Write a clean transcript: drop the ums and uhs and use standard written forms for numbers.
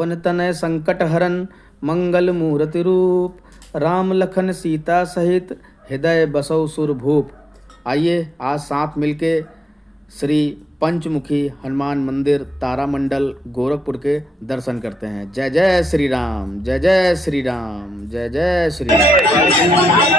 पवन तनय संकट हरन मंगल मूर्ति रूप राम लखन सीता सहित हृदय बसौ सुर भूप। आइए आज साथ मिलके श्री पंचमुखी हनुमान मंदिर तारामंडल गोरखपुर के दर्शन करते हैं। जय जय श्री राम, जय जय श्री राम, जय जय श्री राम।